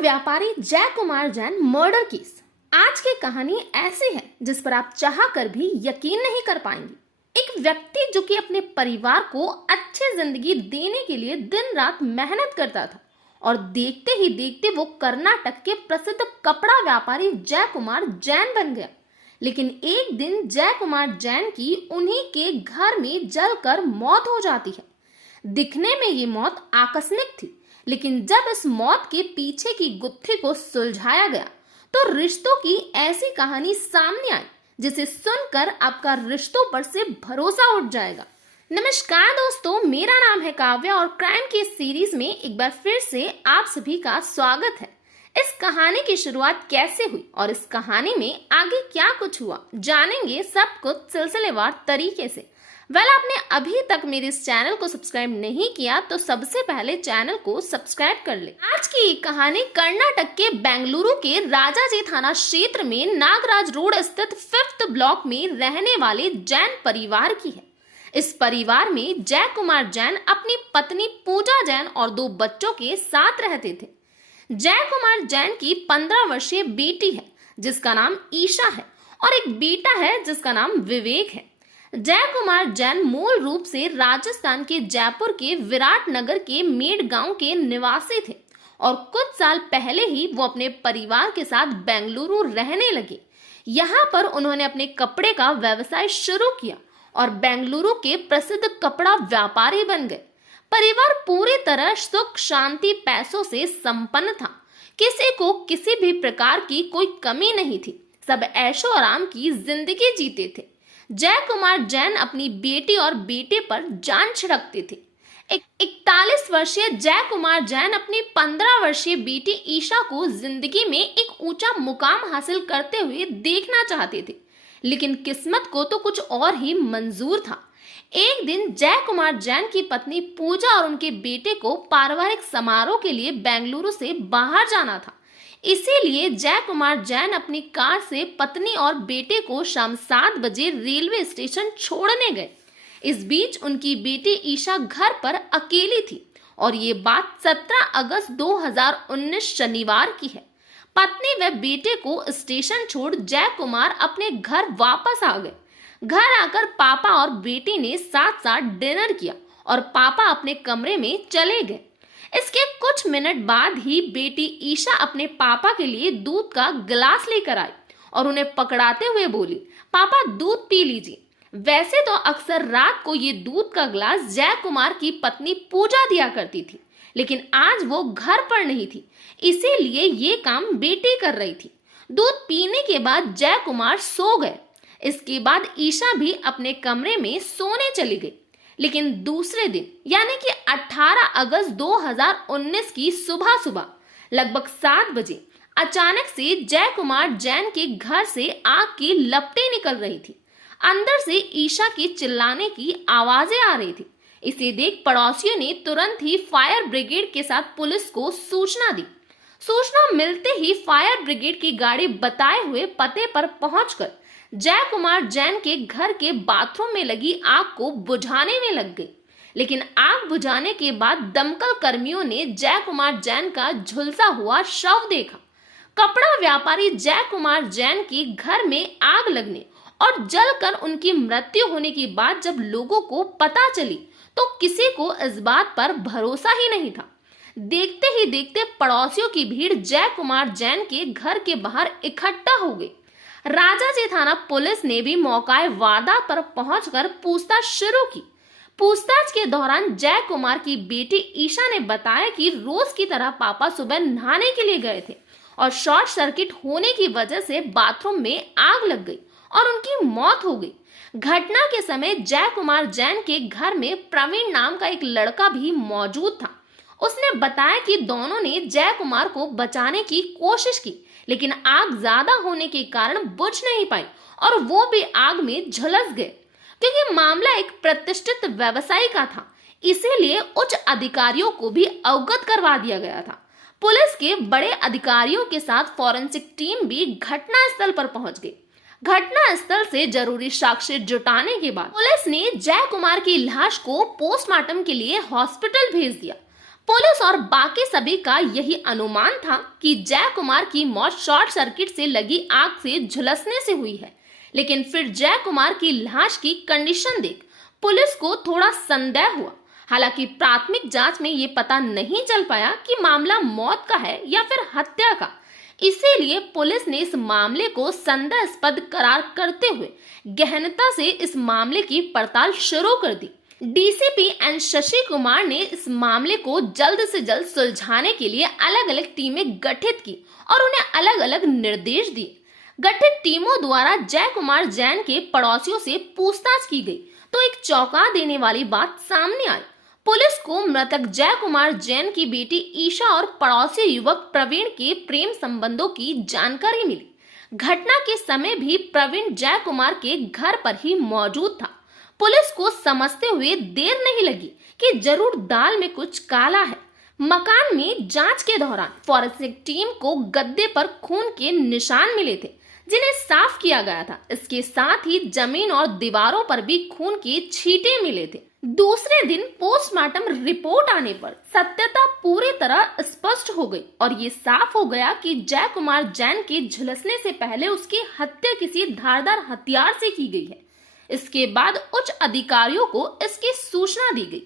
व्यापारी जय Kumar Jain murder case. आज की कहानी ऐसी है जिस पर आप चाह कर भी यकीन नहीं कर पाएंगे। एक व्यक्ति जो कि अपने परिवार को अच्छी जिंदगी देने के लिए दिन रात मेहनत करता था और देखते ही देखते वो कर्नाटक के प्रसिद्ध कपड़ा व्यापारी जय कुमार जैन बन गया। लेकिन एक दिन जय कुमार जैन की उन्हीं के घर में जलकर मौत हो जाती है। दिखने में ये मौत आकस्मिक थी, लेकिन जब इस मौत के पीछे की गुत्थी को सुलझाया गया तो रिश्तों की ऐसी कहानी सामने आई जिसे सुनकर आपका रिश्तों पर से भरोसा उठ जाएगा। नमस्कार दोस्तों, मेरा नाम है काव्या और क्राइम की सीरीज में एक बार फिर से आप सभी का स्वागत है। इस कहानी की शुरुआत कैसे हुई और इस कहानी में आगे क्या कुछ हुआ, जानेंगे सब कुछ सिलसिलेवार तरीके से। आपने अभी तक मेरे इस चैनल को सब्सक्राइब नहीं किया तो सबसे पहले चैनल को सब्सक्राइब कर ले। आज की ये कहानी कर्नाटक के बेंगलुरु के राजाजी थाना क्षेत्र में नागराज रोड स्थित 5th ब्लॉक में रहने वाले जैन परिवार की है। इस परिवार में जय कुमार जैन अपनी पत्नी पूजा जैन और 2 बच्चों के साथ रहते थे। जय कुमार जैन की 15 वर्षीय बेटी है जिसका नाम ईशा है और एक बेटा है जिसका नाम विवेक है। जय कुमार जैन मूल रूप से राजस्थान के जयपुर के विराटनगर के मेड गांव के निवासी थे और कुछ साल पहले ही वो अपने परिवार के साथ बेंगलुरु रहने लगे। यहाँ पर उन्होंने अपने कपड़े का व्यवसाय शुरू किया और बेंगलुरु के प्रसिद्ध कपड़ा व्यापारी बन गए। परिवार पूरी तरह सुख शांति पैसों से संपन्न था। किसी को किसी भी प्रकार की कोई कमी नहीं थी। सब ऐशो आराम की जिंदगी जीते थे। जय कुमार जैन अपनी बेटी और बेटे पर जान छिड़कते थे। 41 वर्षीय जय कुमार जैन अपनी 15 वर्षीय बेटी ईशा को जिंदगी में एक ऊंचा मुकाम हासिल करते हुए देखना चाहते थे, लेकिन किस्मत को तो कुछ और ही मंजूर था। एक दिन जय कुमार जैन की पत्नी पूजा और उनके बेटे को पारिवारिक समारोह के लिए बेंगलुरु से बाहर जाना था। इसीलिए जय कुमार जैन अपनी कार से पत्नी और बेटे को शाम 7 बजे रेलवे स्टेशन छोड़ने गए। इस बीच उनकी बेटी ईशा घर पर अकेली थी और ये बात 17 अगस्त 2019 शनिवार की है। पत्नी व बेटे को स्टेशन छोड़ जय कुमार अपने घर वापस आ गए। घर आकर पापा और बेटी ने साथ साथ डिनर किया और पापा अपने कमरे में चले गए। इसके कुछ मिनट बाद ही बेटी ईशा अपने पापा के लिए दूध का गिलास लेकर आई और उन्हें पकड़ाते हुए बोली, पापा दूध पी लीजिए। वैसे तो अक्सर रात को ये दूध का गिलास जय कुमार की पत्नी पूजा दिया करती थी, लेकिन आज वो घर पर नहीं थी, इसीलिए ये काम बेटी कर रही थी। दूध पीने के बाद जय कुमार सो गए। इसके बाद ईशा भी अपने कमरे में सोने चली गई। लेकिन दूसरे दिन यानी कि 18 अगस्त 2019 की सुबह लगभग 7 बजे अचानक से जय कुमार जैन के घर से आग की लपटें निकल रही थी। अंदर से ईशा की चिल्लाने की आवाजें आ रही थी। इसे देख पड़ोसियों ने तुरंत ही फायर ब्रिगेड के साथ पुलिस को सूचना दी। सूचना मिलते ही फायर ब्रिगेड की गाड़ी बताए हुए पते पर पहुंचकर जय कुमार जैन के घर के बाथरूम में लगी आग को बुझाने में लग गई। लेकिन आग बुझाने के बाद दमकल कर्मियों ने जय कुमार जैन का झुलसा हुआ शव देखा। कपड़ा व्यापारी जय कुमार जैन के घर में आग लगने और जलकर उनकी मृत्यु होने की बात जब लोगों को पता चली तो किसी को इस बात पर भरोसा ही नहीं था। देखते ही देखते पड़ोसियों की भीड़ जय कुमार जैन के घर के बाहर इकट्ठा हो गई। राजाजी थाना पुलिस ने भी मौके वारदात पर पहुंचकर पूछताछ शुरू की। पूछताछ के दौरान जय कुमार की बेटी ईशा ने बताया कि रोज की तरह पापा सुबह नहाने के लिए गए थे और शॉर्ट सर्किट होने की वजह से बाथरूम में आग लग गई और उनकी मौत हो गई। घटना के समय जय कुमार जैन के घर में प्रवीण नाम का एक लड़का भी मौजूद था। उसने बताया कि दोनों ने जय कुमार को बचाने की कोशिश की, लेकिन आग ज्यादा होने के कारण बुझ नहीं पाई और वो भी आग में झुलस गए। क्योंकि मामला एक प्रतिष्ठित व्यवसायी का था, इसीलिए उच्च अधिकारियों को भी अवगत करवा दिया गया था। पुलिस के बड़े अधिकारियों के साथ फॉरेंसिक टीम भी घटना स्थल पर पहुंच गई। घटना स्थल से जरूरी साक्ष्य जुटाने के बाद पुलिस ने जय कुमार की लाश को पोस्टमार्टम के लिए हॉस्पिटल भेज दिया। पुलिस और बाकी सभी का यही अनुमान था कि जय कुमार की मौत शॉर्ट सर्किट से लगी आग से झुलसने से हुई है। लेकिन फिर जय कुमार की लाश की कंडीशन देख पुलिस को थोड़ा संदेह हुआ। हालांकि प्राथमिक जांच में ये पता नहीं चल पाया कि मामला मौत का है या फिर हत्या का। इसीलिए पुलिस ने इस मामले को संदेहास्पद करार करते हुए गहनता से इस मामले की पड़ताल शुरू कर दी। डीसीपी एन शशि कुमार ने इस मामले को जल्द से जल्द सुलझाने के लिए अलग अलग टीमें गठित की और उन्हें अलग अलग निर्देश दिए। गठित टीमों द्वारा जय कुमार जैन के पड़ोसियों से पूछताछ की गई तो एक चौंका देने वाली बात सामने आई। पुलिस को मृतक जय कुमार जैन की बेटी ईशा और पड़ोसी युवक प्रवीण के प्रेम संबंधों की जानकारी मिली। घटना के समय भी प्रवीण जय कुमार के घर पर ही मौजूद था। पुलिस को समझते हुए देर नहीं लगी कि जरूर दाल में कुछ काला है। मकान में जांच के दौरान फॉरेंसिक टीम को गद्दे पर खून के निशान मिले थे जिन्हें साफ किया गया था। इसके साथ ही जमीन और दीवारों पर भी खून के छींटे मिले थे। दूसरे दिन पोस्टमार्टम रिपोर्ट आने पर सत्यता पूरी तरह स्पष्ट हो गई और ये साफ हो गया कि जय कुमार जैन के झुलसने से पहले उसकी हत्या किसी धारदार हथियार से की गई है। इसके बाद उच्च अधिकारियों को इसकी सूचना दी गई।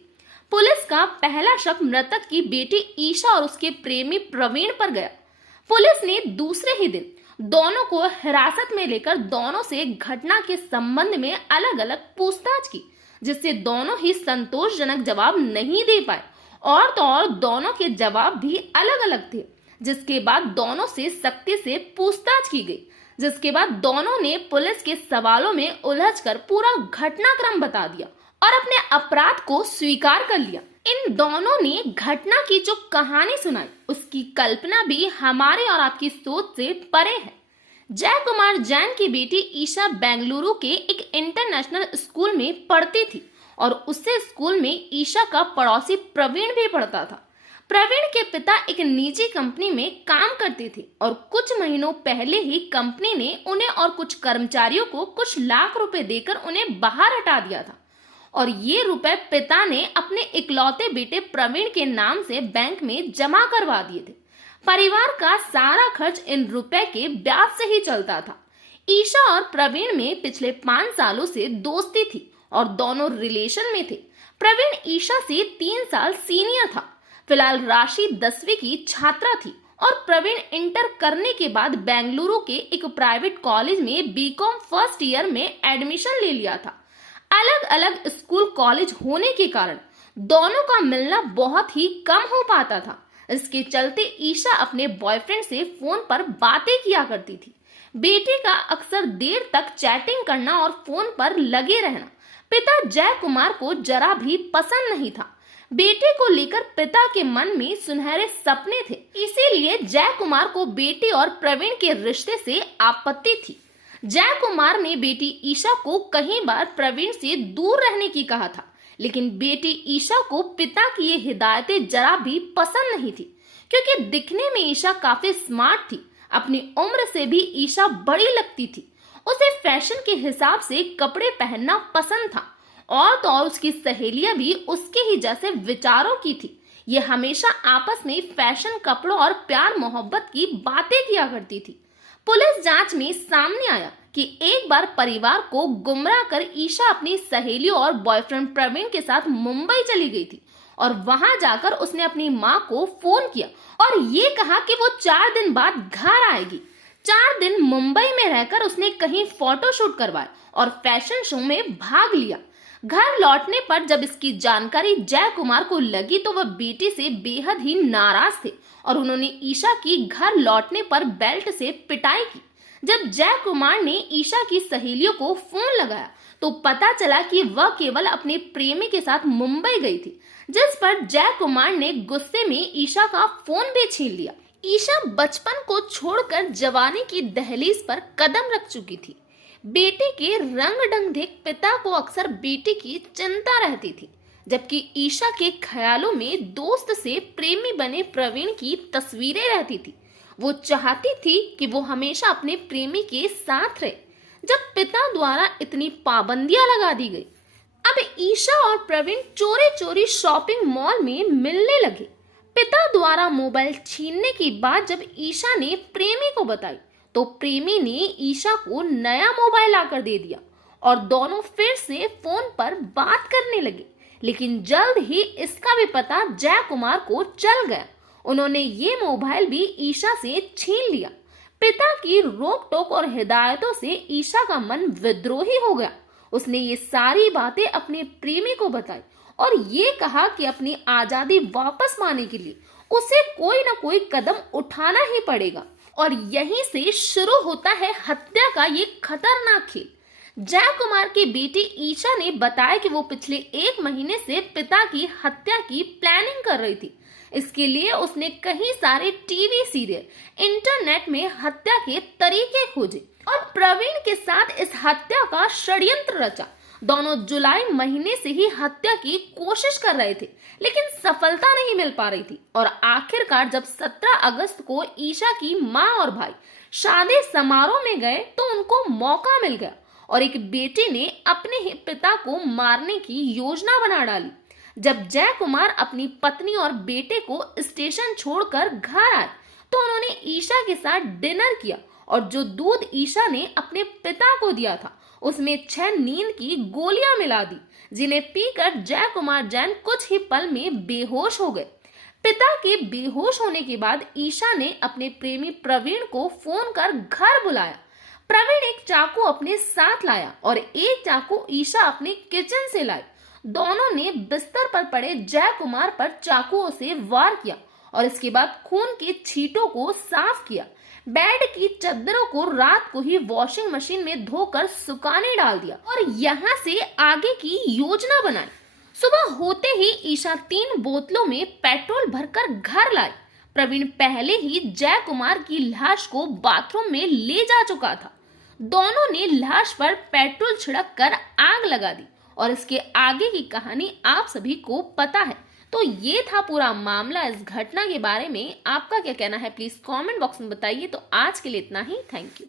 पुलिस का पहला शक मृतक की बेटी ईशा और उसके प्रेमी प्रवीण पर गया। पुलिस ने दूसरे ही दिन दोनों को हिरासत में लेकर दोनों से घटना के संबंध में अलग अलग पूछताछ की, जिससे दोनों ही संतोषजनक जवाब नहीं दे पाए और तो और दोनों के जवाब भी अलग अलग थे। जिसके बाद दोनों से सख्ती से पूछताछ की गई, जिसके बाद दोनों ने पुलिस के सवालों में उलझकर पूरा घटनाक्रम बता दिया और अपने अपराध को स्वीकार कर लिया। इन दोनों ने घटना की जो कहानी सुनाई उसकी कल्पना भी हमारे और आपकी सोच से परे है। जय कुमार जैन की बेटी ईशा बेंगलुरु के एक इंटरनेशनल स्कूल में पढ़ती थी और उससे स्कूल में ईशा का पड़ोसी प्रवीण भी पढ़ता था। प्रवीण के पिता एक निजी कंपनी में काम करते थे और कुछ महीनों पहले ही कंपनी ने उन्हें और कुछ कर्मचारियों को कुछ लाख रुपए देकर उन्हें बाहर हटा दिया था और ये रुपए पिता ने अपने इकलौते बेटे प्रवीण के नाम से बैंक में जमा करवा दिए थे। परिवार का सारा खर्च इन रुपए के ब्याज से ही चलता था। ईशा और प्रवीण में पिछले 5 सालों से दोस्ती थी और दोनों रिलेशन में थे। प्रवीण ईशा से 3 साल सीनियर था। फिलहाल राशि 10वीं की छात्रा थी और प्रवीण इंटर करने के बाद बेंगलुरु के एक प्राइवेट कॉलेज में बीकॉम फर्स्ट ईयर में एडमिशन ले लिया था। अलग अलग स्कूल कॉलेज होने के कारण दोनों का मिलना बहुत ही कम हो पाता था। इसके चलते ईशा अपने बॉयफ्रेंड से फोन पर बातें किया करती थी। बेटी का अक्सर देर तक चैटिंग करना और फोन पर लगे रहना पिता जय कुमार को जरा भी पसंद नहीं था। बेटे को लेकर पिता के मन में सुनहरे सपने थे, इसीलिए जय कुमार को बेटी और प्रवीण के रिश्ते से आपत्ति थी। जय कुमार ने बेटी ईशा को कई बार प्रवीण से दूर रहने की कहा था, लेकिन बेटी ईशा को पिता की ये हिदायतें जरा भी पसंद नहीं थी, क्योंकि दिखने में ईशा काफी स्मार्ट थी। अपनी उम्र से भी ईशा बड़ी लगती थी। उसे फैशन के हिसाब से कपड़े पहनना पसंद था और तो और उसकी सहेलियां भी उसके ही जैसे विचारों की थी। ये हमेशा आपस में फैशन, कपड़ों और प्यार मोहब्बत की बातें किया करती थी। पुलिस जांच में सामने आया कि एक बार परिवार को गुमराह कर ईशा अपनी सहेलियों और बॉयफ्रेंड प्रवीण के साथ मुंबई चली गई थी और वहां जाकर उसने अपनी मां को फोन किया और ये कहा कि वो 4 दिन बाद घर आएगी। 4 दिन मुंबई में रहकर उसने कहीं फोटोशूट करवाया और फैशन शो में भाग लिया। घर लौटने पर जब इसकी जानकारी जय कुमार को लगी तो वह बेटी से बेहद ही नाराज थे और उन्होंने ईशा की घर लौटने पर बेल्ट से पिटाई की। जब जय कुमार ने ईशा की सहेलियों को फोन लगाया तो पता चला कि वह केवल अपने प्रेमी के साथ मुंबई गई थी, जिस पर जय कुमार ने गुस्से में ईशा का फोन भी छीन लिया। ईशा बचपन को छोड़कर जवानी की दहलीज पर कदम रख चुकी थी। बेटी के रंग ढंग देख पिता को अक्सर बेटी की चिंता रहती थी, जबकि ईशा के ख्यालों में दोस्त से प्रेमी बने प्रवीण की तस्वीरें रहती थी। वो चाहती थी कि वो हमेशा अपने प्रेमी के साथ रहे। जब पिता द्वारा इतनी पाबंदियां लगा दी गई, अब ईशा और प्रवीण चोरी चोरी शॉपिंग मॉल में मिलने लगे। पिता द्वारा मोबाइल छीनने की बात जब ईशा ने प्रेमी को बताई तो प्रेमी ने ईशा को नया मोबाइल लाकर दे दिया और दोनों फिर से फोन पर बात करने लगे। लेकिन जल्द ही इसका भी पता जय कुमार को चल गया। उन्होंने ये मोबाइल भी ईशा से छीन लिया। पिता की रोक टोक और हिदायतों से ईशा का मन विद्रोही हो गया। उसने ये सारी बातें अपने प्रेमी को बताई और ये कहा कि अपनी आजादी वापस पाने के लिए उसे कोई ना कोई कदम उठाना ही पड़ेगा। और यहीं से शुरू होता है हत्या का ये खतरनाक खेल। जय कुमार की बेटी ईशा ने बताया कि वो पिछले 1 महीने से पिता की हत्या की प्लानिंग कर रही थी। इसके लिए उसने कई सारे टीवी सीरियल, इंटरनेट में हत्या के तरीके खोजे और प्रवीण के साथ इस हत्या का षड्यंत्र रचा। दोनों जुलाई महीने से ही हत्या की कोशिश कर रहे थे, लेकिन सफलता नहीं मिल पा रही थी। और आखिरकार जब 17 अगस्त को ईशा की माँ और भाई शादी समारोह में गए तो उनको मौका मिल गया और एक बेटी ने अपने ही पिता को मारने की योजना बना डाली। जब जय कुमार अपनी पत्नी और बेटे को स्टेशन छोड़कर घर आए तो उन्होंने ईशा के साथ डिनर किया और जो दूध ईशा ने अपने पिता को दिया था उसमें 6 नींद की गोलियां मिला दी, जिन्हें पीकर जय कुमार जैन कुछ ही पल में बेहोश हो गए। पिता के बेहोश होने के बाद ईशा ने अपने प्रेमी प्रवीण को फोन कर घर बुलाया। प्रवीण एक चाकू अपने साथ लाया और एक चाकू ईशा अपने किचन से लाई। दोनों ने बिस्तर पर पड़े जय कुमार पर चाकुओं से वार किया और इसके बाद खून के छींटों को साफ किया। बेड की चादरों को रात को ही वॉशिंग मशीन में धोकर सुखाने डाल दिया और यहाँ से आगे की योजना बनाई। सुबह होते ही ईशा 3 बोतलों में पेट्रोल भरकर घर लाई। प्रवीण पहले ही जय कुमार की लाश को बाथरूम में ले जा चुका था। दोनों ने लाश पर पेट्रोल छिड़क कर आग लगा दी और इसके आगे की कहानी आप सभी को पता है। तो ये था पूरा मामला। इस घटना के बारे में आपका क्या कहना है प्लीज कमेंट बॉक्स में बताइए। तो आज के लिए इतना ही। Thank you.